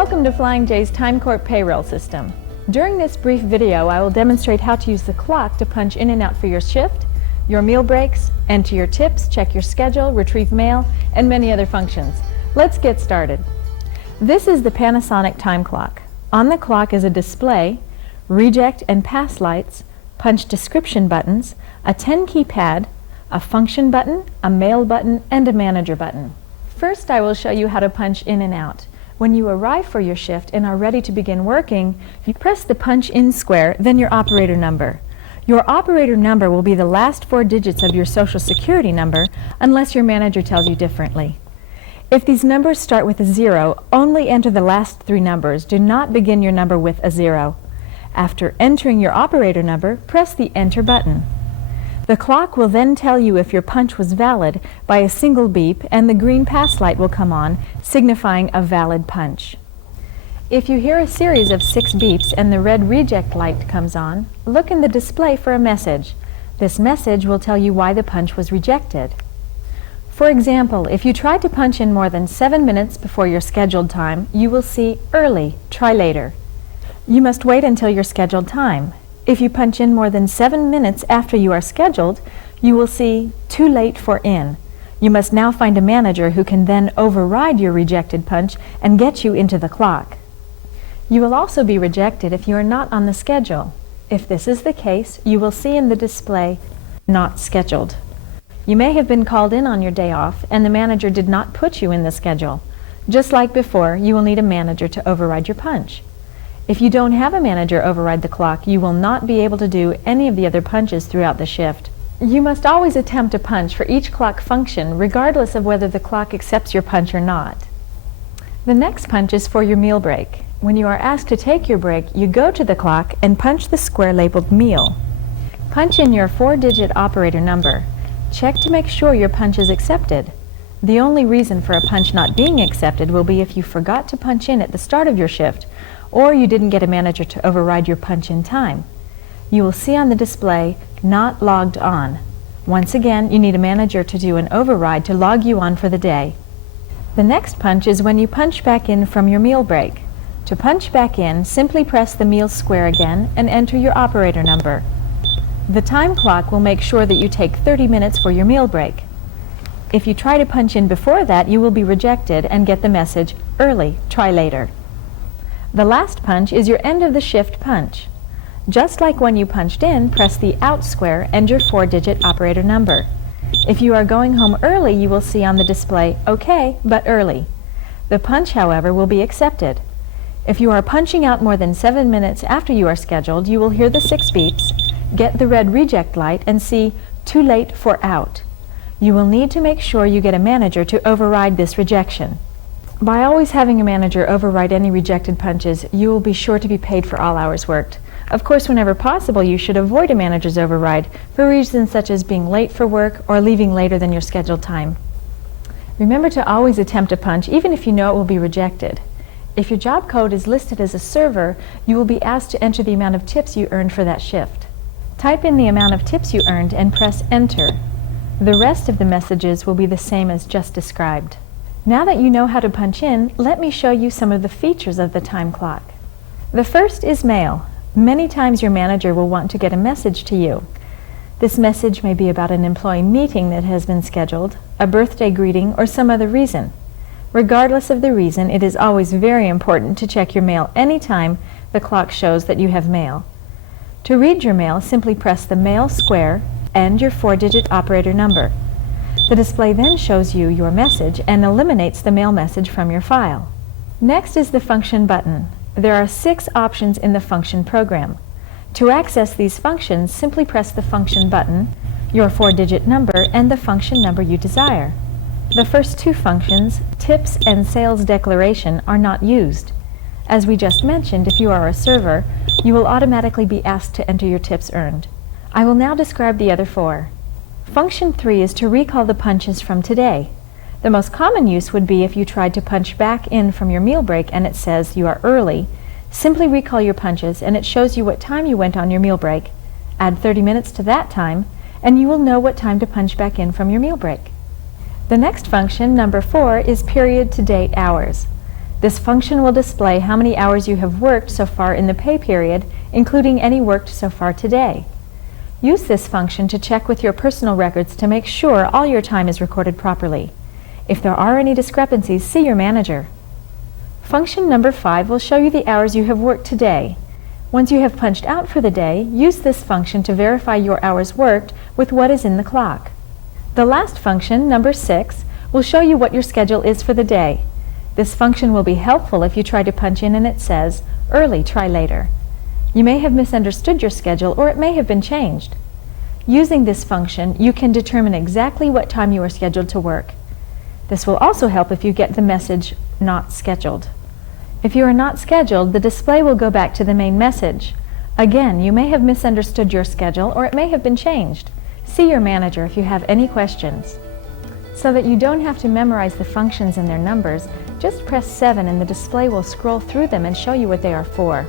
Welcome to Flying J's Timecorp payroll system. During this brief video, I will demonstrate how to use the clock to punch in and out for your shift, your meal breaks, enter your tips, check your schedule, retrieve mail, and many other functions. Let's get started. This is the Panasonic time clock. On the clock is a display, reject and pass lights, punch description buttons, a 10-key pad, a function button, a mail button, and a manager button. First, I will show you how to punch in and out. When you arrive for your shift and are ready to begin working, you press the punch in square, then your operator number. Your operator number will be the last 4 digits of your Social Security number unless your manager tells you differently. If these numbers start with a 0, only enter the last 3 numbers. Do not begin your number with a 0. After entering your operator number, press the Enter button. The clock will then tell you if your punch was valid by a single beep, and the green pass light will come on, signifying a valid punch. If you hear a series of 6 beeps and the red reject light comes on, look in the display for a message. This message will tell you why the punch was rejected. For example, if you tried to punch in more than 7 minutes before your scheduled time, you will see Early, Try Later. You must wait until your scheduled time. If you punch in more than 7 minutes after you are scheduled, you will see Too Late for In. You must now find a manager who can then override your rejected punch and get you into the clock. You will also be rejected if you are not on the schedule. If this is the case, you will see in the display, Not Scheduled. You may have been called in on your day off and the manager did not put you in the schedule. Just like before, you will need a manager to override your punch. If you don't have a manager override the clock, you will not be able to do any of the other punches throughout the shift. You must always attempt a punch for each clock function, regardless of whether the clock accepts your punch or not. The next punch is for your meal break. When you are asked to take your break, you go to the clock and punch the square labeled Meal. Punch in your 4-digit operator number. Check to make sure your punch is accepted. The only reason for a punch not being accepted will be if you forgot to punch in at the start of your shift, or you didn't get a manager to override your punch in time. You will see on the display, Not Logged On. Once again, you need a manager to do an override to log you on for the day. The next punch is when you punch back in from your meal break. To punch back in, simply press the meal square again and enter your operator number. The time clock will make sure that you take 30 minutes for your meal break. If you try to punch in before that, you will be rejected and get the message, Early, Try Later. The last punch is your end of the shift punch. Just like when you punched in, press the Out square and your 4-digit operator number. If you are going home early, you will see on the display, OK, but early. The punch, however, will be accepted. If you are punching out more than 7 minutes after you are scheduled, you will hear the 6 beeps, get the red reject light, and see Too Late for Out. You will need to make sure you get a manager to override this rejection. By always having a manager override any rejected punches, you will be sure to be paid for all hours worked. Of course, whenever possible, you should avoid a manager's override for reasons such as being late for work or leaving later than your scheduled time. Remember to always attempt a punch, even if you know it will be rejected. If your job code is listed as a server, you will be asked to enter the amount of tips you earned for that shift. Type in the amount of tips you earned and press Enter. The rest of the messages will be the same as just described. Now that you know how to punch in, let me show you some of the features of the time clock. The first is mail. Many times your manager will want to get a message to you. This message may be about an employee meeting that has been scheduled, a birthday greeting, or some other reason. Regardless of the reason, it is always very important to check your mail anytime the clock shows that you have mail. To read your mail, simply press the Mail square and your 4-digit operator number. The display then shows you your message and eliminates the mail message from your file. Next is the Function button. There are 6 options in the Function program. To access these functions, simply press the Function button, your 4-digit number, and the function number you desire. The first 2 functions, Tips and Sales Declaration, are not used. As we just mentioned, if you are a server, you will automatically be asked to enter your tips earned. I will now describe the other 4. Function 3 is to recall the punches from today. The most common use would be if you tried to punch back in from your meal break and it says you are early. Simply recall your punches and it shows you what time you went on your meal break. Add 30 minutes to that time and you will know what time to punch back in from your meal break. The next function, number 4, is period to date hours. This function will display how many hours you have worked so far in the pay period, including any worked so far today. Use this function to check with your personal records to make sure all your time is recorded properly. If there are any discrepancies, see your manager. Function number 5 will show you the hours you have worked today. Once you have punched out for the day, use this function to verify your hours worked with what is in the clock. The last function, number 6, will show you what your schedule is for the day. This function will be helpful if you try to punch in and it says, "Early, try later." You may have misunderstood your schedule or it may have been changed. Using this function, you can determine exactly what time you are scheduled to work. This will also help if you get the message, "Not scheduled." If you are not scheduled, the display will go back to the main message. Again, you may have misunderstood your schedule or it may have been changed. See your manager if you have any questions. So that you don't have to memorize the functions and their numbers, just press 7 and the display will scroll through them and show you what they are for.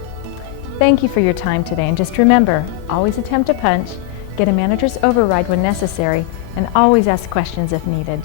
Thank you for your time today, and just remember, always attempt to punch, get a manager's override when necessary, and always ask questions if needed.